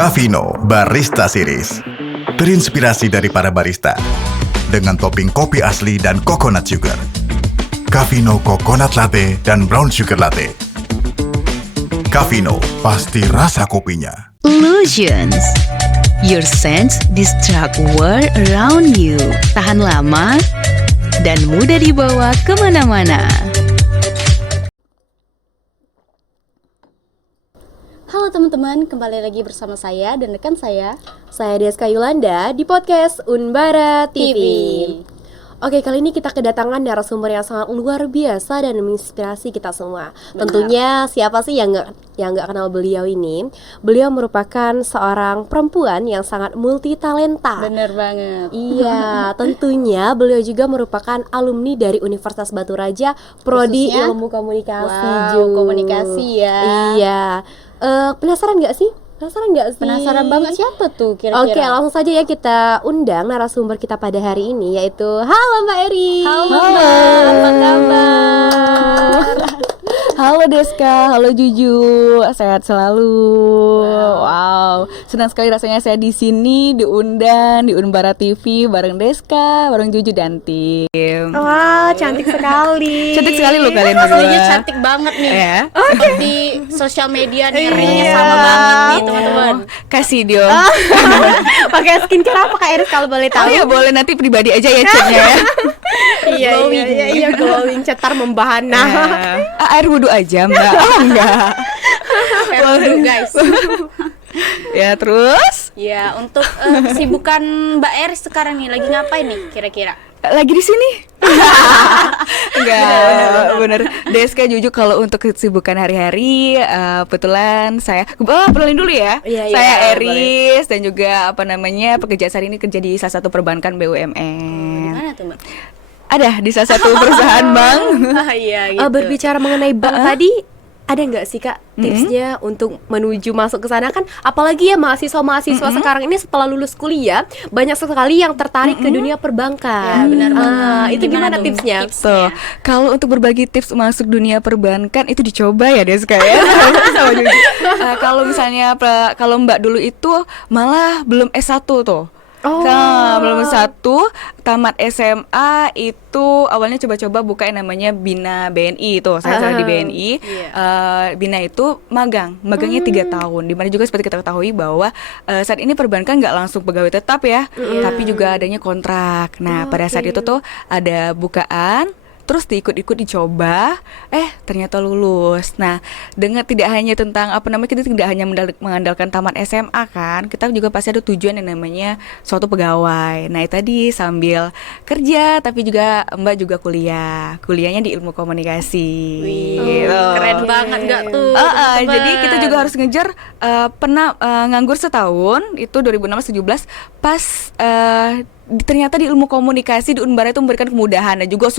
Cafino Barista Series. Terinspirasi dari para barista dengan topping kopi asli dan coconut sugar. Cafino Coconut Latte dan Brown Sugar Latte. Cafino, pasti rasa kopinya. Illusions. Your sense distract world around you. Tahan lama dan mudah dibawa kemana-mana. Halo teman-teman, kembali lagi bersama saya dan rekan saya Deska Yulanda di podcast Unbara TV. Oke, kali ini kita kedatangan narasumber yang sangat luar biasa dan menginspirasi kita semua. Tentunya siapa sih yang nggak kenal beliau ini? Beliau merupakan seorang perempuan yang sangat multi talenta. Bener banget. Iya, tentunya beliau juga merupakan alumni dari Universitas Batu Raja, Prodi Khususnya? Ilmu Komunikasi. Wow, komunikasi ya. Iya. Penasaran nggak sih? Penasaran banget siapa tuh kira-kira? Oke, langsung saja ya kita undang narasumber kita pada hari ini, yaitu halo Mbak Eri. Halo, apa kabar? Halo Deska, halo Juju, sehat selalu. Wow, senang sekali rasanya saya di sini diundang di Unbara TV bareng Deska, bareng Juju dan tim. Wah, cantik sekali. Cantik sekali loh kalian Aslinya berdua. cantik banget nih. Ya. Di sosial media nih ringnya sama banget nih teman-teman. Kasih Dio. Pakai skincare apa Kak Eris kalau boleh Oh tahu? ya boleh, nanti pribadi aja ya chatnya ya. Iya, glowing, cetar membahana. Air wudhu aja Mbak. Oh enggak. Waduh guys. Ya terus Ya, untuk kesibukan Mbak Eris sekarang nih lagi ngapain nih kira-kira? lagi di sini. Enggak, bener. Deska Juju kalau untuk kesibukan hari-hari, kebetulan saya kenalin dulu ya. Iya, Saya boleh. Eris dan juga pekerjaan sehari ini kerja di salah satu perbankan BUMN. Mana tuh Mbak? Ada di salah satu perusahaan bank. Ah iya gitu. Berbicara mengenai bank tadi, ada nggak sih Kak tipsnya untuk menuju masuk ke sana? Kan apalagi ya mahasiswa-mahasiswa sekarang ini setelah lulus kuliah banyak sekali yang tertarik ke dunia perbankan. Ya, benar banget. Itu gimana tuh tipsnya? Tuh, kalau untuk berbagi tips masuk dunia perbankan itu dicoba ya Deska ya. Sama Juju. Kalau misalnya kalau Mbak dulu itu malah belum S1 tuh. Nah, belum S1, tamat SMA itu awalnya coba-coba buka yang namanya Bina BNI itu. Saya di BNI. Bina itu magangnya 3 tahun. Dimana juga seperti kita ketahui bahwa saat ini perbankan nggak langsung pegawai tetap ya, tapi juga adanya kontrak. Nah, pada saat itu tuh ada bukaan, terus diikut-ikut dicoba, ternyata lulus. Nah, dengan tidak hanya tentang kita tidak hanya mengandalkan tamat SMA kan, kita juga pasti ada tujuan yang namanya suatu pegawai. Nah, itu tadi sambil kerja, tapi juga Mbak juga kuliahnya di ilmu komunikasi. Wih, keren banget nggak tuh? Jadi kita juga harus ngejar pernah nganggur setahun itu 2016-17 pas ternyata di ilmu komunikasi di Unbara itu memberikan kemudahan dan juga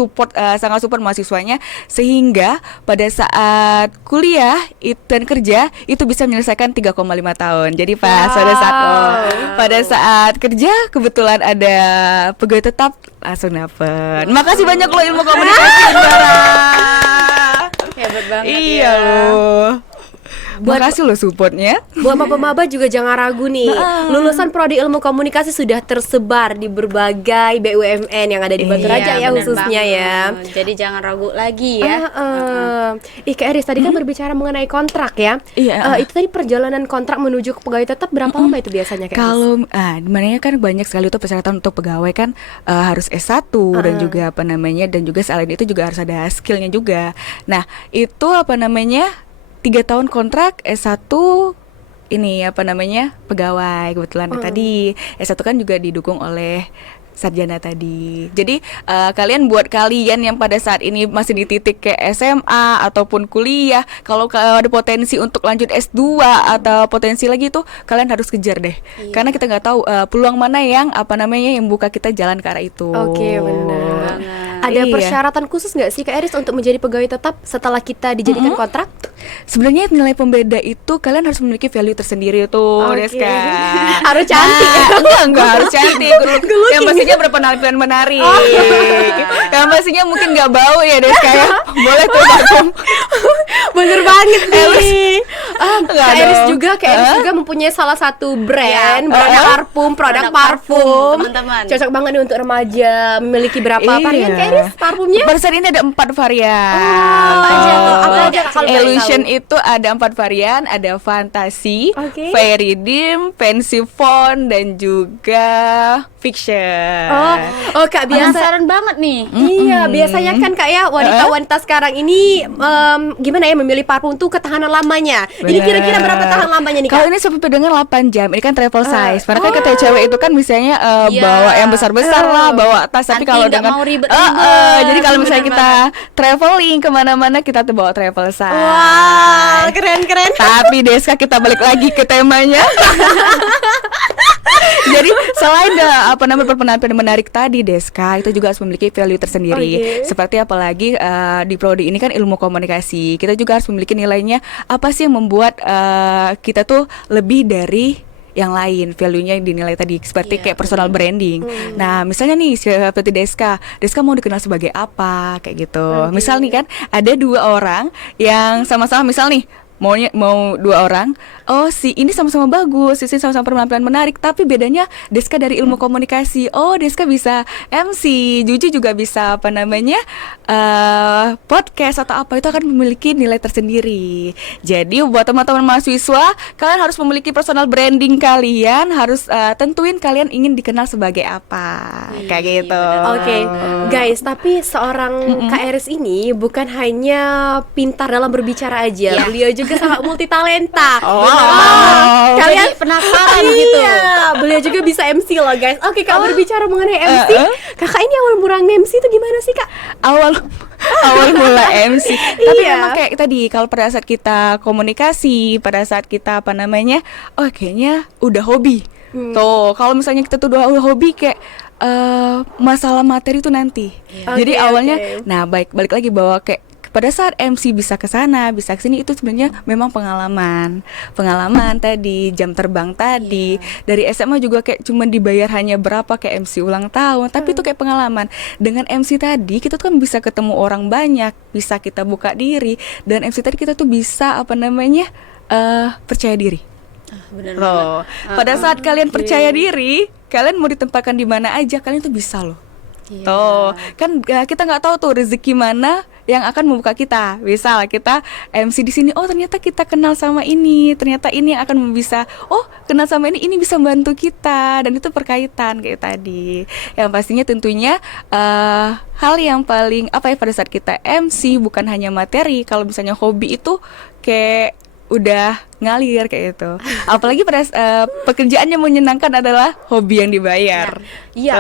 sangat support mahasiswanya sehingga pada saat kuliah dan kerja itu bisa menyelesaikan 3,5 tahun. Jadi pas pada saat kerja kebetulan ada pegawai tetap langsung dapet. Makasih banyak loh ilmu komunikasi Unbara. Hebat banget Iya ya. loh. Makasih loh supportnya. Buat maba-maba juga jangan ragu nih. Lulusan Prodi Ilmu Komunikasi sudah tersebar di berbagai BUMN yang ada di Batu Raja ya bener khususnya ya. banget. Jadi jangan ragu lagi ya. Kak Eris tadi kan berbicara mengenai kontrak ya. Iya. Itu tadi perjalanan kontrak menuju ke pegawai tetap berapa lama itu biasanya Kak Eris? Kalau dimana kan banyak sekali tuh persyaratan untuk pegawai kan harus S1 dan juga dan juga selain itu juga harus ada skillnya juga. Nah itu 3 tahun kontrak S1 ini pegawai kebetulan tadi S1 kan juga didukung oleh sarjana tadi. Jadi buat kalian yang pada saat ini masih di titik ke SMA ataupun kuliah, kalau ada potensi untuk lanjut S2 atau potensi lagi itu kalian harus kejar deh. Karena kita nggak tahu peluang mana yang yang buka kita jalan ke arah itu. Oke, benar. Ada Iya. persyaratan khusus nggak sih Kak Eris untuk menjadi pegawai tetap setelah kita dijadikan kontrak? Sebenarnya nilai pembeda itu kalian harus memiliki value tersendiri tuh, Oke. Deska. Harus cantik. Enggak harus cantik. Yang pastinya berpenampilan menarik. Yang pastinya mungkin nggak bau ya Deska ya. Boleh tuh vakum. Bener banget nih. Kak Eris juga mempunyai salah satu brand parfum, produk parfum. Teman-teman. Cocok banget nih untuk remaja. Memiliki berapa varian Kak Eris parfumnya? Barusan ini ada 4 varian. Apa aja tuh? Apa aja kalau boleh Illusion tahu? itu ada 4 varian, ada Fantasy, Oke. Fairy Dim, Pensifon, dan juga Fiction. Oh Kak, biasa. Penasaran banget nih. Iya, biasanya kan Kak ya wanita-wanita sekarang ini gimana ya memilih parfum tuh ketahanan lamanya. Ini Bener. kira-kira berapa tahan lamanya nih Kak? Kalau ini sampai dengan 8 jam, ini kan travel size. Padahal kan kata cewek itu kan misalnya Iya. bawa yang besar-besar lah, bawa tas. Tapi Nanti kalau nggak dengan mau ribet-ribet. jadi kalau misalnya Bener kita traveling kemana-mana, kita tuh bawa travel size. Wah, keren-keren. Tapi Deska, kita balik lagi ke temanya. Jadi selain apa namanya penampilan menarik tadi, Deska itu juga harus memiliki value tersendiri. Oke. Seperti apalagi di prodi ini kan ilmu komunikasi. Kita juga harus memiliki nilainya apa sih yang membuat kita tuh lebih dari yang lain, value-nya yang dinilai tadi seperti kayak personal branding. Nah, misalnya nih seperti Deska mau dikenal sebagai apa kayak gitu. Misal nih kan ada 2 orang yang sama-sama misal nih mau 2 orang, si ini sama-sama bagus, si ini sama-sama penampilan menarik, tapi bedanya Deska dari ilmu komunikasi, Deska bisa MC, Juju juga bisa apa namanya podcast atau apa, itu akan memiliki nilai tersendiri. Jadi buat teman-teman mahasiswa, kalian harus memiliki personal branding kalian, harus tentuin kalian ingin dikenal sebagai apa, kayak gitu. Oke, guys, tapi seorang Kak Eris ini bukan hanya pintar dalam berbicara aja, Iya. beliau juga sangat multi talenta. Kalian penasaran gitu. Iya, beliau juga bisa MC loh guys. Oke, Kak, berbicara mengenai MC, Kakak ini awal mula MC itu gimana sih Kak? awal mula MC. Tapi Iya. memang kayak tadi kalau pada saat kita komunikasi, pada saat kita apa namanya, kayaknya udah hobi. Tuh, kalau misalnya kita tuh udah hobi kayak masalah materi itu nanti. Jadi Oke, awalnya, oke. nah balik lagi bahwa kayak pada saat MC bisa ke sana, bisa ke sini, itu sebenarnya memang pengalaman tadi, jam terbang tadi. Dari SMA juga kayak cuma dibayar hanya berapa kayak MC ulang tahun, tapi itu kayak pengalaman. Dengan MC tadi kita tuh kan bisa ketemu orang banyak, bisa kita buka diri, dan MC tadi kita tuh bisa apa namanya percaya diri. Bener Loh, pada saat kalian percaya diri, kalian mau ditempatkan di mana aja, kalian tuh bisa loh. Tuh, kan kita nggak tahu tuh rezeki mana yang akan membuka kita. Misal kita MC di sini, ternyata kita kenal sama ini, ternyata ini yang akan bisa, kenal sama ini bisa membantu kita, dan itu perkaitan kayak tadi. Yang pastinya tentunya hal yang paling pada saat kita MC bukan hanya materi. Kalau misalnya hobi itu kayak udah ngalir kayak gitu. Apalagi pada pekerjaan yang menyenangkan adalah hobi yang dibayar. Iya,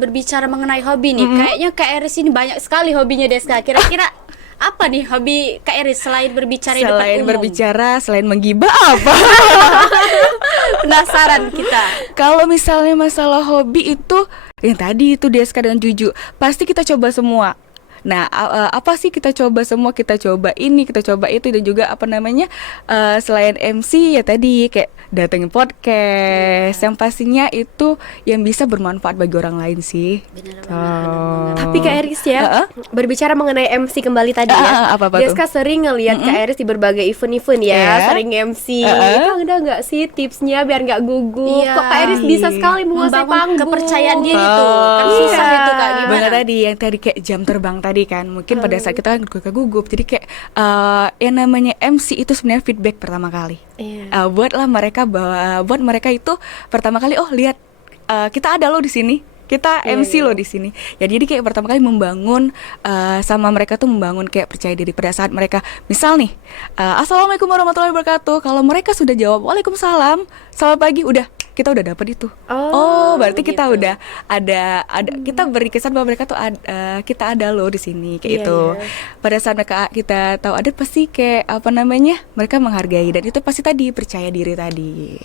berbicara mengenai hobi nih, kayaknya Kak Eris ini banyak sekali hobinya Deska. Kira-kira apa nih hobi Kak Eris selain berbicara di depan Selain umum? berbicara, selain menggibah apa? Penasaran kita. Kalau misalnya masalah hobi itu yang tadi itu Deska dan Juju, pasti kita coba semua. Nah, apa sih kita coba semua, kita coba ini, kita coba itu, dan juga apa namanya selain MC ya tadi kayak datengin podcast, yang pastinya itu yang bisa bermanfaat bagi orang lain sih. Tapi Kak Eris ya, berbicara mengenai MC kembali tadi ya, apa tuh? Deska sering ngelihat Kak Eris di berbagai event-event ya, Iya. sering MC. Kak, ada nggak sih tipsnya biar nggak gugup? Iya. Kok Kak Eris bisa sekali menguasai Membangun panggung? kepercayaan diri tuh. Kan susah itu Kak, gimana? Benar tadi yang tadi kayak jam terbang tadi kan, mungkin pada saat kita kan gugup, jadi kayak yang namanya MC itu sebenarnya feedback pertama kali. Iya. Buat mereka itu pertama kali, lihat kita ada loh di sini, kita MC loh di sini. Ya, jadi kayak pertama kali membangun sama mereka tuh membangun kayak percaya diri pada saat mereka misal nih Assalamualaikum warahmatullahi wabarakatuh. Kalau mereka sudah jawab Waalaikumsalam, selamat pagi, kita udah dapat itu. Berarti kita udah ada kita beri kesan bahwa mereka tuh kita ada loh di sini kayak Iya, itu. iya. Pada saat kita tahu ada, pasti kayak apa namanya, mereka menghargai, dan itu pasti tadi percaya diri tadi.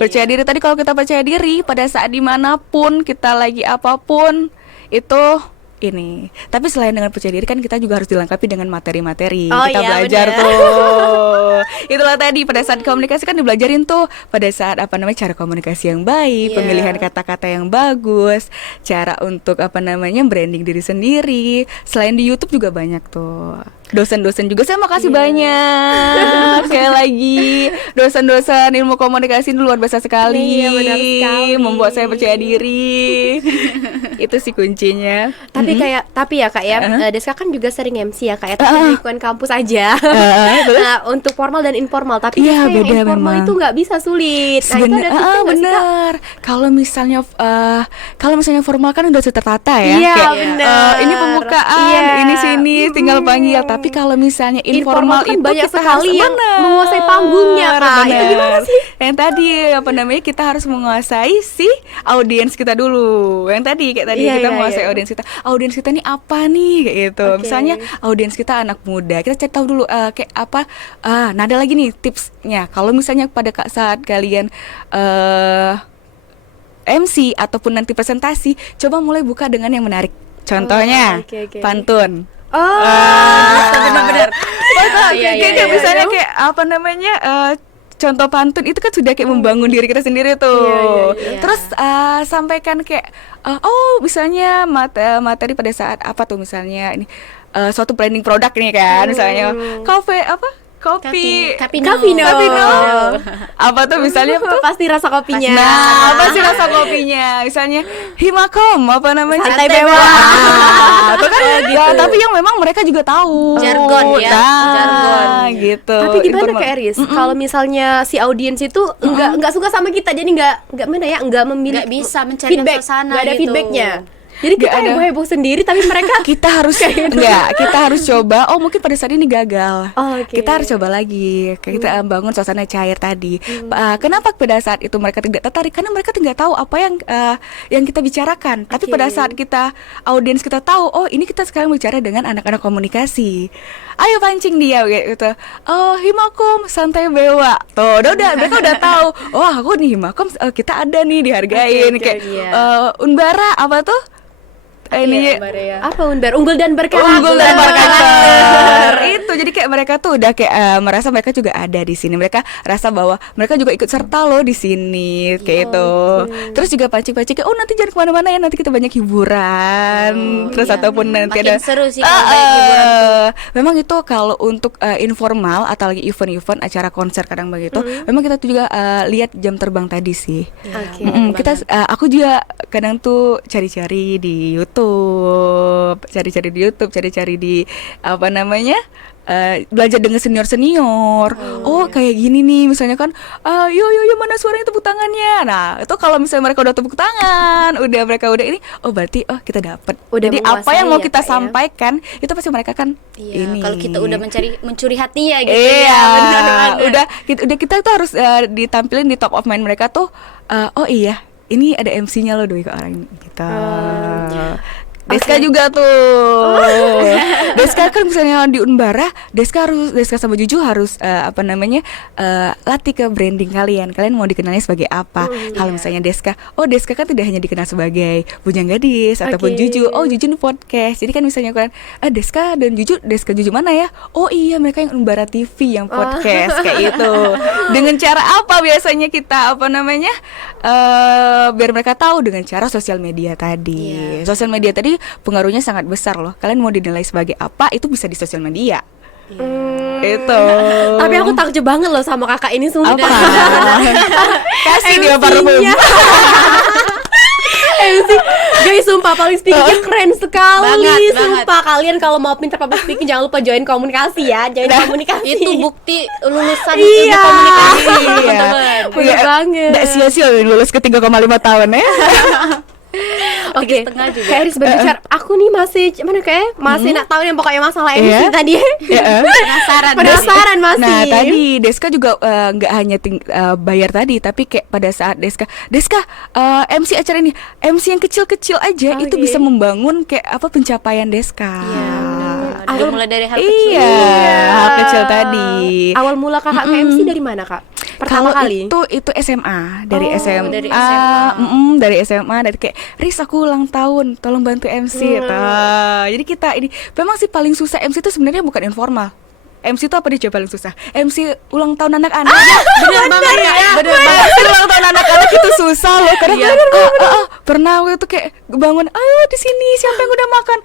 Percaya diri tadi, kalau kita percaya diri pada saat dimanapun kita lagi apapun itu ini. Tapi selain dengan percaya diri kan kita juga harus dilengkapi dengan materi-materi. Oh, Kita iya, belajar bener. tuh. Itulah tadi pada saat komunikasi kan dibelajarin tuh pada saat apa namanya cara komunikasi yang baik, Iya. pemilihan kata-kata yang bagus, cara untuk apa namanya branding diri sendiri. Selain di YouTube juga banyak tuh. Dosen-dosen juga saya makasih banyak. Sekali lagi dosen-dosen ilmu komunikasi ini luar biasa sekali. Iya, benar sekali. Membuat saya percaya diri. Itu sih kuncinya. Tapi ya Kak ya, Deska kan juga sering MC ya Kak ya, tapi di lingkungan kampus aja. Terus? Nah, untuk formal dan informal, tapi Iya, Deska yang beda informal memang. itu nggak bisa sulit. Nah, itu ada tipsnya nggak sih, Kak? benar. Kalau misalnya formal kan udah tertata ya. Iya, Kayak, benar. ini pembukaan, Iya. ini sini, tinggal panggil. Tapi kalau misalnya informal kan itu banyak kita sekali harus yang benar, menguasai panggungnya, Kak. Itu benar. gimana sih? Yang tadi apa namanya kita harus menguasai si audiens kita dulu. Yang tadi kayak tadi Iya, kita iya, menguasai iya. audiens kita. Audiens kita nih apa nih kayak gitu. Oke. Misalnya audiens kita anak muda, kita cari tahu dulu kayak apa. Nah ada lagi nih tipsnya. Kalau misalnya pada saat kalian MC ataupun nanti presentasi, coba mulai buka dengan yang menarik. Contohnya oke. pantun. Oh, Benar-benar. Iya, iya, Kayak iya. misalnya kayak apa namanya contoh pantun itu kan sudah kayak membangun diri kita sendiri tuh. Iya. Terus sampaikan kayak misalnya materi pada saat apa tuh misalnya ini suatu branding produk nih kan misalnya kopi Capino. apa tuh misalnya tuh pasti rasa kopinya. nah apa sih rasa kopinya misalnya Himakom apa namanya Santai Bewa. itu kan ya, tapi yang memang mereka juga tahu Jargon ya, jargon. gitu. Tapi gimana Informal. Kak Eris? Kalau misalnya si audiens itu nggak suka sama kita, jadi nggak mana ya, nggak memiliki Nggak bisa mencari feedback, suasana nggak ada gitu. feedbacknya. Jadi kita Nggak ada. heboh-heboh sendiri, tapi mereka kita harus kita harus coba mungkin pada saat ini gagal. Oh, oke. Kita harus coba lagi. Kita bangun suasana cair tadi. Kenapa pada saat itu mereka tidak tertarik? Karena mereka tidak tahu apa yang kita bicarakan. Tapi Oke. pada saat kita audiens kita tahu, oh ini kita sekarang bicara dengan anak-anak komunikasi. Ayo pancing dia gitu. Oh, Himakom santai bewa. Tuh, udah mereka udah tahu. Oh, aku nih Himakom kita ada nih dihargain Oke, kayak iya. Unbara apa tuh? Ini apa Unbar? Unggul dan berkarakter. unggul dan berkarakter itu jadi kayak mereka tuh udah kayak merasa mereka juga ada di sini, mereka rasa bahwa mereka juga ikut serta loh di sini kayak itu. Terus juga pancing-pancing kayak nanti jangan kemana-mana ya, nanti kita banyak hiburan terus ataupun nanti Makin ada seru sih kalau banyak hiburan tuh. memang itu kalau untuk informal atau lagi event-event acara konser kadang begitu memang kita tuh juga lihat jam terbang tadi sih. Oke. Kita aku juga kadang tuh cari-cari di YouTube, cari-cari di apa namanya belajar dengan senior. Oh kayak gini nih misalnya kan, yo mana suaranya tepuk tangannya. Nah itu kalau misalnya mereka udah tepuk tangan, mereka udah ini, berarti kita dapat. Udah Jadi apa menguasai yang mau ya, kita Kak, ya? sampaikan itu pasti mereka kan Iya, ini. kalau kita udah mencuri hatinya gitu Iya, ya. Benar. udah kita tuh harus ditampilin di top of mind mereka tuh. Oh iya, ini ada MC-nya loh doi ke orang gitu. Deska juga tuh. Deska kan misalnya di Unbara, Deska sama Juju harus latih ke branding kalian. Kalian mau dikenalnya sebagai apa? Kalau misalnya Deska kan tidak hanya dikenal sebagai Bujang Gadis ataupun Juju. Oh, Juju nih podcast. Jadi kan misalnya kan Deska dan Juju, Deska Juju mana ya? Oh iya, mereka yang Unbara TV yang podcast kayak itu. Dengan cara apa biasanya kita biar mereka tahu dengan cara sosial media tadi. Sosial media tadi pengaruhnya sangat besar loh. Kalian mau dinilai sebagai apa itu bisa di sosial media. Itu. Tapi aku takjub banget loh sama kakak ini sumpah. Apa? Kasih dia parfum. MC guys, sumpah public speakingnya keren sekali. Banget. Sumpah kalian kalau mau pinter public speaking jangan lupa join komunikasi ya. Join komunikasi. Itu bukti lulusan Iya. ilmu komunikasi, Iya. teman-teman. Bener banget. Nggak sia-sia lulus ke 3,5 tahun ya. Oke, setengah juga. Kayak Eris berbicara, aku nih masih nak tahu yang pokoknya masalah MC Iya. tadi. Penasaran masih. Nah tadi Deska juga nggak hanya bayar tadi, tapi kayak pada saat Deska MC acara ini, MC yang kecil-kecil aja itu Oke. bisa membangun kayak pencapaian Deska. Udah mulai dari hal kecil. Iya, hal kecil tadi. Awal mula kakak ke MC dari mana kak? Pertama Kalau kali. itu SMA dari SMA, dari SMA. Dari SMA dari kayak Riz aku ulang tahun, tolong bantu MC. Jadi kita ini memang sih paling susah MC itu sebenarnya bukan informal. MC itu apa dia coba paling susah? MC ulang tahun anak-anak. Bener banget ya. Bener banget. MC ulang tahun anak-anak itu susah loh. Karena pernah waktu itu kayak bangun, ayo di sini siapa yang udah makan?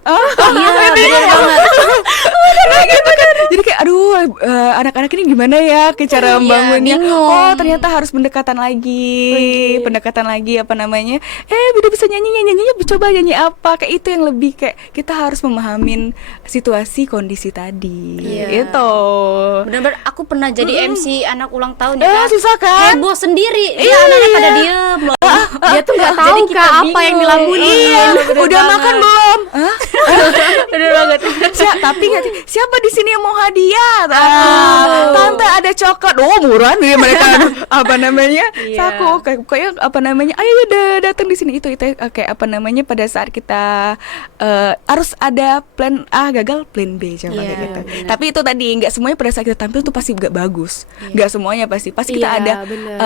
Iya, bener banget. Kayak gitu kan. Jadi kayak aduh anak-anak ini gimana ya ke cara membangunnya. bingung. Oh ternyata harus pendekatan lagi. Pendekatan lagi apa namanya, udah bisa nyanyinya coba nyanyi apa. Kayak itu yang lebih kayak kita harus memahamin situasi kondisi tadi. Gitu. Bener-bener aku pernah jadi MC anak ulang tahun ya kan. Susah kan? Heboh sendiri. Dia anaknya pada diem loh. Dia tuh nggak tahu Jadi kita Kak apa bingung. yang dilamunin. Iya, bener udah banget. makan belum? Bener banget. Tapi siapa di sini yang mau hadiah? Tante ada coklat. Oh murah nih mereka. Apa namanya? Saku kayak apa namanya? Ayo udah datang di sini itu kayak apa namanya? Pada saat kita harus ada plan A gagal, plan B coba kayak gitu. bener. Tapi itu tadi nggak semuanya pada saat kita tampil tuh pasti nggak bagus. Nggak semuanya pasti kita Iya, ada bener.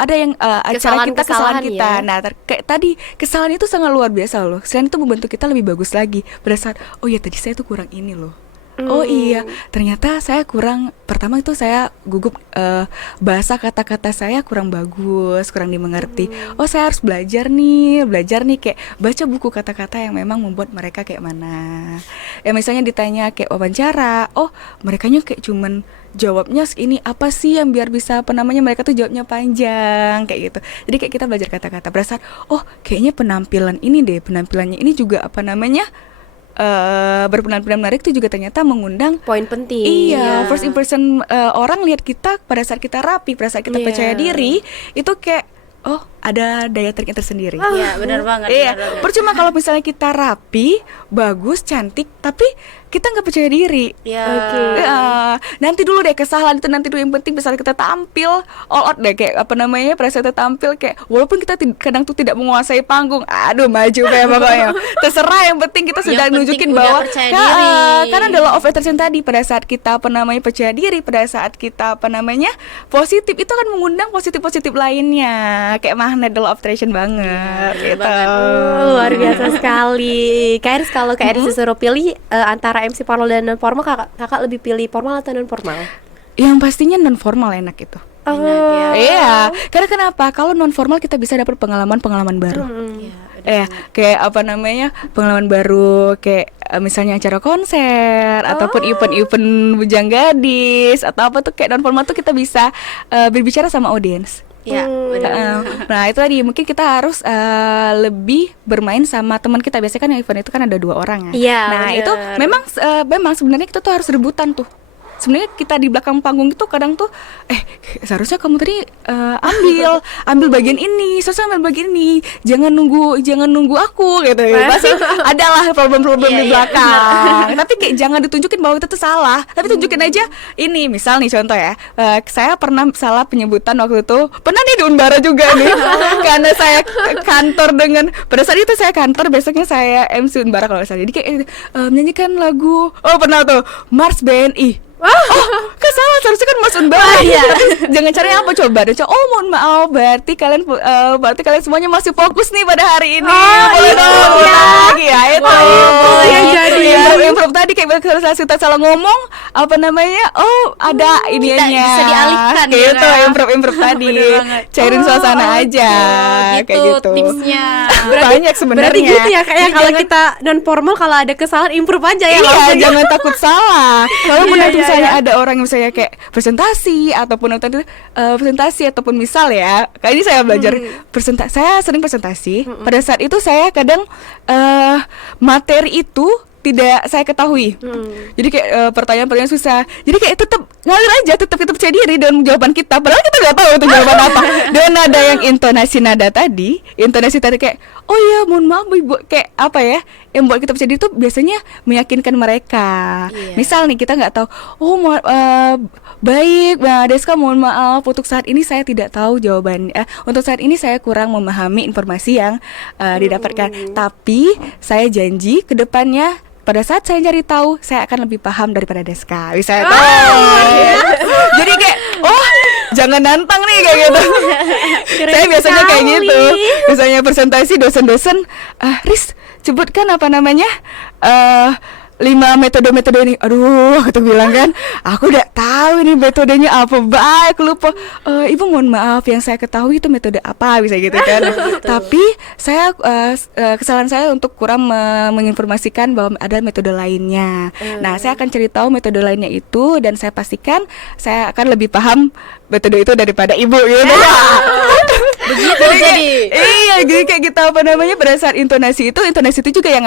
ada yang acara kita kesalahan Kesalahan-kesalahan kita. ya. Nah, kayak tadi kesalahan itu sangat luar biasa loh. Selain itu membantu kita lebih bagus lagi. Pada saat oh ya tadi saya tuh kurang ini loh. Oh iya, ternyata saya kurang. Pertama itu saya gugup bahasa kata-kata saya kurang bagus, kurang dimengerti. Oh saya harus belajar nih kayak baca buku kata-kata yang memang membuat mereka kayak mana. Ya misalnya ditanya kayak wawancara, oh merekanya kayak cuman jawabnya ini apa sih yang biar bisa apa namanya mereka tuh jawabnya panjang kayak gitu. Jadi kayak kita belajar kata-kata. Pada saat oh kayaknya penampilannya ini juga apa namanya berpenampilan menarik itu juga ternyata mengundang Poin penting. iya first impression orang lihat kita pada saat kita rapi, pada saat kita Iya. percaya diri itu kayak oh ada daya tariknya tersendiri. Iya, benar banget. Iya, benar banget. percuma kalau misalnya kita rapi, bagus, cantik, tapi kita nggak percaya diri. Iya. Oke. Nanti dulu deh kesalahan itu nanti dulu yang penting misalnya kita tampil all out deh kayak apa namanya pada saat kita tampil kayak walaupun kita kadang tuh tidak menguasai panggung, aduh maju kayak pokoknya terserah yang penting kita sudah penting nunjukin udah bahwa percaya diri. karena ada law of attraction tadi pada saat kita apa namanya percaya diri, pada saat kita apa namanya positif itu kan mengundang positif lainnya kayak magnet the law of attraction banget gitu. Luar biasa sekali. Kak Iris, kalau Kak Iris disuruh pilih antara MC formal dan non formal, kakak lebih pilih formal atau non formal? Yang pastinya non formal enak itu. Oh. Iya, karena kenapa? Kalau non formal kita bisa dapat pengalaman baru. Kayak apa namanya pengalaman baru kayak misalnya acara konser ataupun event bujang gadis atau apa tuh kayak non formal tuh kita bisa berbicara sama audiens. Iya, benar. Nah itu tadi mungkin kita harus lebih bermain sama teman kita. Biasanya kan event itu kan ada 2 orang ya. Iya, Nah bener. itu memang sebenarnya kita tuh harus rebutan tuh. Sebenarnya kita di belakang panggung itu kadang tuh seharusnya kamu tadi ambil bagian ini, seharusnya ambil bagian ini, jangan nunggu aku gitu. Pasti adalah problem-problem di belakang. Tapi kayak jangan ditunjukin bahwa itu tuh salah, tapi tunjukin aja ini. Misal nih contoh ya, saya pernah salah penyebutan waktu itu, pernah nih di Unbara juga nih, karena saya kantor dengan pada saat itu saya kantor, besoknya saya MC Unbara kalau nggak salah. Jadi kayak menyanyikan lagu, pernah tuh Mars BNI. Kan salah, seharusnya kan Mas Unbara. Jangan caranya apa coba? Dan mohon maaf, berarti kalian semuanya masih fokus nih pada hari ini. Boleh dong lagi ya itu. yang jadi. Improv tadi kayak kita salah ngomong apa namanya? Ada ininya. Bisa dialihkan kayak gitu itu ya. improv tadi. Bener banget. Cairin suasana aja. Kayak gitu. Tipsnya. Banyak sebenarnya. Berarti gitu ya kayak kalau kita non formal kalau ada kesalahan improve aja ya. Iya, langsung. jangan takut salah. Kalau Iya, misalnya ada orang yang misalnya kayak presentasi ataupun misal ya, kayak ini saya belajar saya sering presentasi. Pada saat itu saya kadang materi itu tidak saya ketahui. Jadi kayak pertanyaan-pertanyaan susah. Jadi kayak tetap ngalir aja, tetap kita percaya diri dengan jawaban kita. Padahal kita nggak tahu itu jawaban apa. Dan ada yang intonasi tadi kayak, oh ya mohon maaf ibu, kayak apa ya? Yang buat kita percaya diri itu biasanya meyakinkan mereka. Misal nih kita nggak tahu, baik Mbak Deska mohon maaf untuk saat ini saya tidak tahu jawabannya. Untuk saat ini saya kurang memahami informasi yang didapatkan. Tapi saya janji ke depannya pada saat saya cari tahu saya akan lebih paham daripada Deska. Bisa tahu. Jadi kayak jangan nantang nih kayak gitu. Saya biasanya kayak gitu. Misalnya presentasi dosen-dosen, Riz sebutkan apa namanya 5 metode-metode ini. Aduh, aku tuh bilang kan, aku udah tahu nih metodenya apa, baik aku lupa. Ibu mohon maaf, yang saya ketahui itu metode apa, bisa gitu kan. Tapi saya kesalahan saya untuk kurang menginformasikan bahwa ada metode lainnya. Nah, saya akan cerita metode lainnya itu, dan saya pastikan saya akan lebih paham metode itu daripada ibu gitu. Begitu jadi. Iya, jadi kayak gitu pada saat intonasi itu juga yang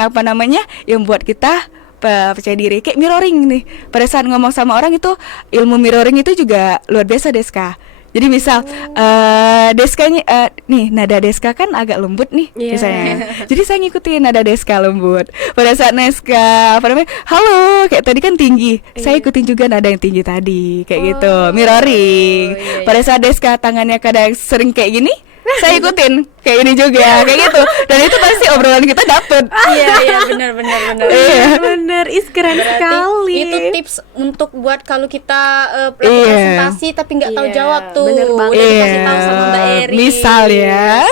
yang buat kita percaya diri, kayak mirroring nih. Pada saat ngomong sama orang itu, ilmu mirroring itu juga luar biasa, Deska. Jadi misal Deskanya nih, nada Deska kan agak lembut nih, misalnya. Jadi saya ngikutin nada Deska lembut. Pada saat Deska halo, kayak tadi kan tinggi, saya ikutin juga nada yang tinggi tadi, kayak gitu, mirroring. Pada saat Deska tangannya kadang sering kayak gini, saya ikutin kayak ini juga, kayak gitu. Dan itu pasti obrolan kita dapet. Iya, benar. Bener, keren Berarti sekali. itu tips untuk buat kalau kita presentasi tapi nggak tahu jawab tuh. Bener banget. Udah dikasih tahu sama Mbak Eri. Misal ya.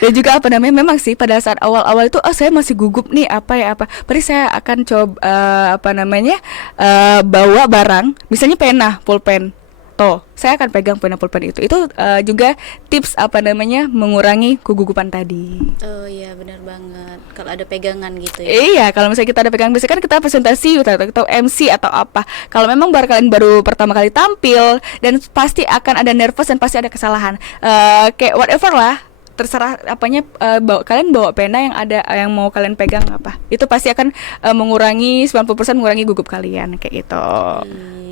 Dan juga memang sih pada saat awal-awal itu saya masih gugup nih apa. Berarti saya akan coba bawa barang, misalnya pena, pulpen. Saya akan pegang pena pulpen itu juga tips mengurangi kegugupan tadi. Oh iya, benar banget. Kalau ada pegangan gitu ya. Iya, kalau misalnya kita ada pegangan, biasanya kan kita presentasi atau MC atau apa. Kalau memang kalian baru pertama kali tampil, dan pasti akan ada nervous dan pasti ada kesalahan. Kayak whatever lah, terserah kalian bawa pena yang mau kalian pegang apa. Itu pasti akan mengurangi 90% mengurangi gugup kalian, kayak gitu.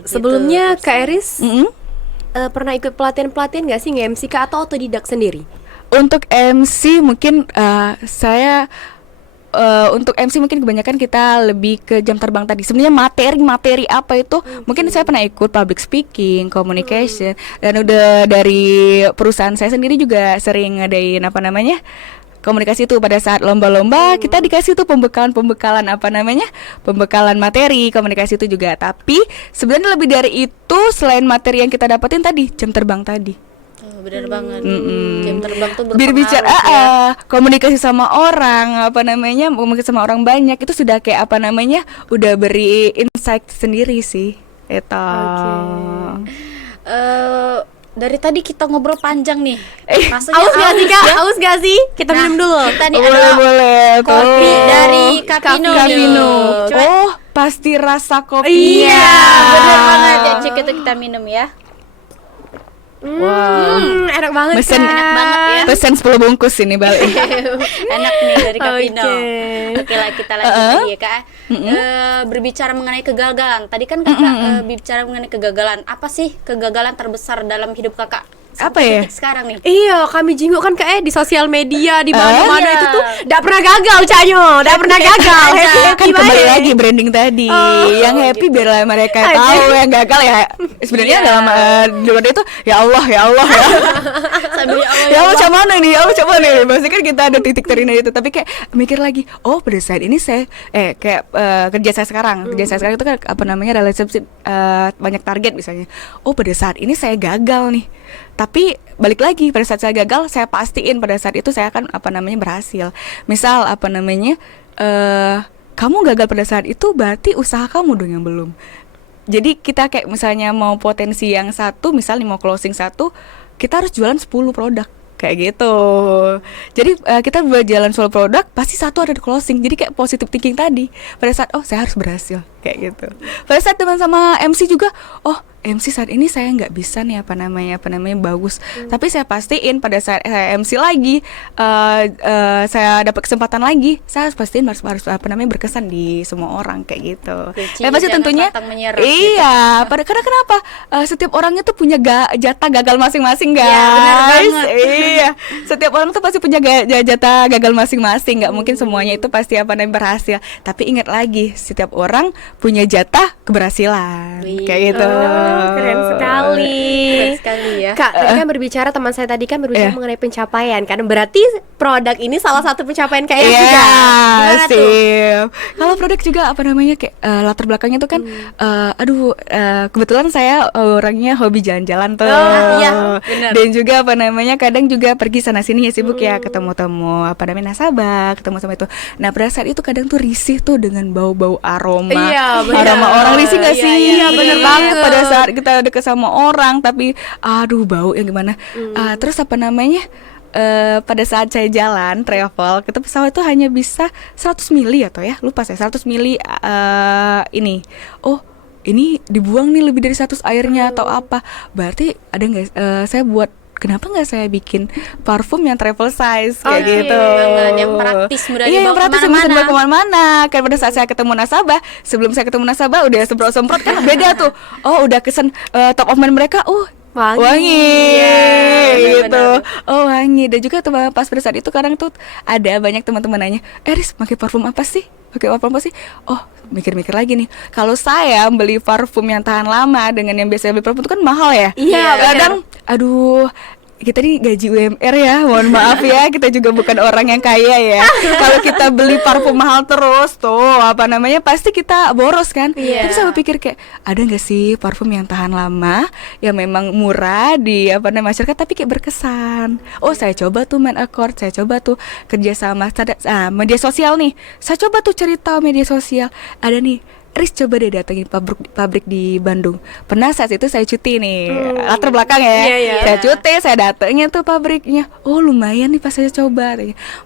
Sebelumnya Kak Eris Mm-hmm. pernah ikut pelatihan nggak sih nge-MC Kak, atau otodidak sendiri? Untuk MC mungkin saya untuk MC mungkin kebanyakan kita lebih ke jam terbang tadi. Sebenarnya materi apa itu mungkin saya pernah ikut public speaking, communication, dan udah dari perusahaan saya sendiri juga sering ngadain komunikasi itu. Pada saat lomba-lomba kita dikasih tuh pembekalan materi komunikasi itu juga. Tapi sebenarnya lebih dari itu, selain materi yang kita dapetin tadi, jam terbang tadi. Oh, benar banget. Jam terbang tuh berpengaruh Berbicara ya. komunikasi sama orang, komunikasi sama orang banyak, itu sudah kayak udah beri insight sendiri sih. Itu. Dari tadi kita ngobrol panjang nih. Rasanya Aus gak sih Kak? ya? Aus gak sih? Kita minum dulu. Kita nih ada boleh. kopi dari Cafino. Cafino. Coba. Oh, pasti rasa kopi. Iya, benar banget. Ya, cek itu kita minum ya. Enak banget Mesen, Kak. Enak banget ya. Pesen 10 bungkus ini balik. Enak nih dari Cafino. Oke. Oke lah, kita lanjut lagi ya Kak. Berbicara mengenai kegagalan. Tadi kan Kakak bicara mengenai kegagalan. Apa sih kegagalan terbesar dalam hidup Kakak? Apa ya? Sekarang nih. Iya, kami jinguk kan Kak di sosial media, di mana-mana Iya. itu tuh nggak pernah gagal Canyo, nggak pernah gagal. Kan kembali lagi branding tadi. Yang happy biarlah mereka tahu, yang gagal ya sebenarnya dalam di luar itu ya Allah ya. Sambil Ya Allah, macam mana nih? Pasti kan kita ada titik terendah itu, tapi kayak mikir lagi, oh pada saat ini saya kerja saya sekarang itu kan relationship banyak target misalnya. Oh pada saat ini saya gagal nih. Tapi balik lagi, pada saat saya gagal, saya pastiin pada saat itu saya akan berhasil. Misal kamu gagal pada saat itu, berarti usaha kamu dong yang belum. Jadi kita kayak misalnya mau potensi yang satu, misalnya mau closing satu, kita harus jualan 10 produk. Kayak gitu. Jadi kita berjalan 10 produk, pasti satu ada di closing. Jadi kayak positive thinking tadi. Pada saat saya harus berhasil, kayak gitu. Pada saat teman sama MC juga, MC saat ini saya nggak bisa nih bagus. Tapi saya pastiin pada saat saya MC lagi, saya dapat kesempatan lagi, saya harus pastiin harus berkesan di semua orang, kayak gitu. Kuncinya Pasti jangan tentunya pantang menyerah iya. Karena kenapa? Setiap orang itu punya jatah gagal masing-masing, guys. Ya, benar banget. Iya. Setiap orang tuh pasti punya jatah gagal masing-masing. Nggak mungkin semuanya itu pasti berhasil. Tapi ingat lagi, setiap orang punya jatah keberhasilan. Kayak gitu. Keren sekali. Keren sekali ya. Kak, tadi kan berbicara, teman saya tadi kan berbicara mengenai pencapaian kan. Berarti produk ini salah satu pencapaian Kak Iris juga. Gimana tuh? sip. Kalau produk juga apa namanya kayak latar belakangnya tuh kan kebetulan saya orangnya hobi jalan-jalan tuh. iya, benar. Dan juga apa namanya kadang juga pergi sana sini ya sibuk ya ketemu-temu apa namanya nasabah, ketemu sama itu. Nah, pada saat itu kadang tuh risih tuh dengan bau-bau aroma. Iya, benar. Aroma orang risih gak Iya, sih? iya, benar banget. Pada saat kita deket sama orang tapi aduh bau yang gimana. Terus apa namanya? Pada saat saya jalan travel, kita pesawat itu hanya bisa 100 mili atau ya lupa saya 100 mili ini. Oh, ini dibuang nih lebih dari 100 airnya atau apa? Berarti ada nggak? Saya buat kenapa nggak saya bikin parfum yang travel size kayak gitu? Banget, yang praktis, mudah Iya, yang dibawa praktis yang bisa kemana-mana. dibawa kemana-mana. Kan pada saat saya ketemu nasabah, sebelum saya ketemu nasabah udah semprot-semprot kan beda tuh. Oh, udah kesan top of mind mereka. Wangi, Iya, gitu. Oh, wangi. Dan juga tuh pas pada saat itu kadang tuh ada banyak teman-teman nanya, Riz, pakai parfum apa sih? Pakai parfum apa sih? Oh, mikir-mikir lagi nih. Kalau saya beli parfum yang tahan lama dengan yang biasa beli parfum itu kan mahal ya. Iya, Kadang, aduh, kita nih gaji UMR ya, mohon maaf ya, kita juga bukan orang yang kaya ya. Kalau kita beli parfum mahal terus tuh, apa namanya, pasti kita boros kan. Tapi saya berpikir kayak, ada nggak sih parfum yang tahan lama, yang memang murah di apa namanya masyarakat, tapi kayak berkesan. Oh, saya coba tuh main Accord, saya coba tuh kerja sama media sosial nih. Saya coba tuh cari tahu media sosial, ada nih. Riz, coba deh datengin pabrik di Bandung. Pernah saat itu saya cuti nih, latar belakang ya. Saya cuti, saya datengin tuh pabriknya. Oh, lumayan nih pas saya coba.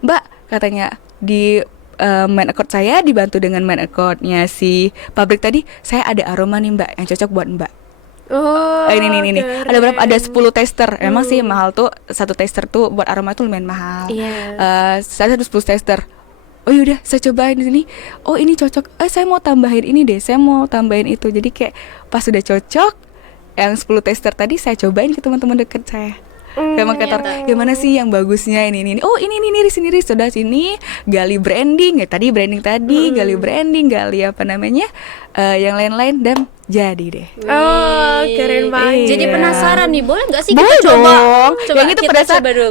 Mbak, katanya di main Accord saya dibantu dengan main Accordnya si pabrik tadi. Saya ada aroma nih Mbak yang cocok buat Mbak. Ini. Ada berapa? Ada 10 tester. Emang sih mahal tuh, satu tester tuh buat aroma tuh lumayan mahal. Saya ada 10 tester. Oh yaudah, saya cobain di sini. Oh, ini cocok. Saya mau tambahin ini deh. Saya mau tambahin itu. Jadi kayak pas sudah cocok, yang 10 tester tadi saya cobain ke teman-teman dekat saya. Memang kata, gimana sih yang bagusnya ini. Oh, ini di sini sudah sini gali branding. Tadi branding tadi, gali branding, gali apa namanya? Yang lain-lain dan jadi deh. Oh, keren banget. Jadi penasaran nih, boleh nggak sih Boleh kita coba? dong. Yang itu kita pada saat coba dulu.